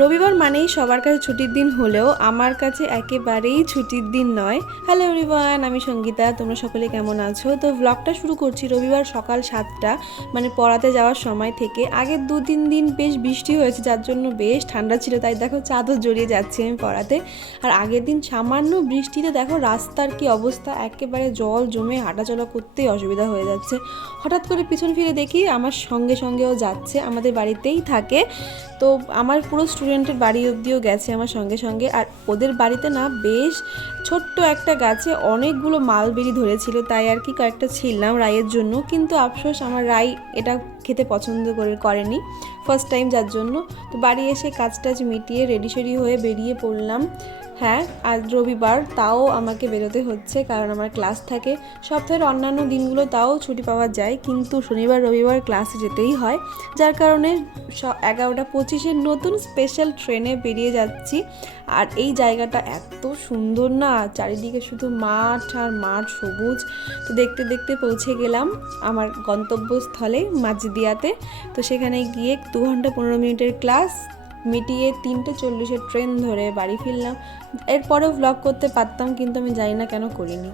রবিবার মানেই সবার কাছে ছুটির দিন হলেও আমার কাছে একেবারেই ছুটির দিন নয়। হ্যালো এভরিওয়ান, আমি সঙ্গীতা। তোমরা সকলে কেমন আছো? তো ব্লগটা শুরু করছি রবিবার সকাল 7টা, মানে পড়াতে যাওয়ার সময় থেকে। আগের 2-3 দিন বেশ বৃষ্টি হয়েছে, যার জন্য বেশ ঠান্ডা ছিল, তাই দেখো চাদর জড়িয়ে যাচ্ছি আমি পড়াতে। আর আগের দিন সামান্য বৃষ্টিতে দেখো রাস্তার কি অবস্থা, একেবারে জল জমে হাঁটাচলা করতেই অসুবিধা হয়ে যাচ্ছে। হঠাৎ করে পিছন ফিরে দেখি আমার সঙ্গে সঙ্গেও যাচ্ছে, আমাদের বাড়িতেই থাকে। তো আমার পুরো স্টুডেন্টের বাড়ি অবধিও গেছে আমার সঙ্গে সঙ্গে। আর ওদের বাড়িতে না বেশ ছোট্ট একটা গাছে অনেকগুলো মালবেরি ধরেছিল, তাই আর কি কয়েকটা ছিললাম রাইয়ের জন্য। কিন্তু আফসোস আমার রাই এটা খেতে পছন্দ করেনি ফার্স্ট টাইম, যার জন্য। তো বাড়ি এসে কাজ টাজ মিটিয়ে রেডি সেডি হয়ে বেরিয়ে পড়লাম। হ্যাঁ, আজ রবিবার, তাও আমাকে বেরোতে হচ্ছে কারণ আমার ক্লাস থাকে। সপ্তাহের অন্যান্য দিনগুলো তাও ছুটি পাওয়া যায়, কিন্তু শনিবার রবিবার ক্লাসে যেতেই হয়, যার কারণে 11:25 নতুন স্পেশাল ট্রেনে বেরিয়ে যাচ্ছি। আর এই জায়গাটা এত সুন্দর না, চারিদিকে শুধু মাঠ আর মাঠ, সবুজ। তো দেখতে দেখতে পৌঁছে গেলাম আমার গন্তব্যস্থলে মাঝদিয়াতে। তো সেখানে গিয়ে 2 ঘন্টা 15 মিনিটের ক্লাস মিটিয়ে 3:40 ট্রেন ধরে বাড়ি ফিরলাম। এরপরেও ভ্লগ করতে পারতাম, কিন্তু আমি জানি না কেন করিনি।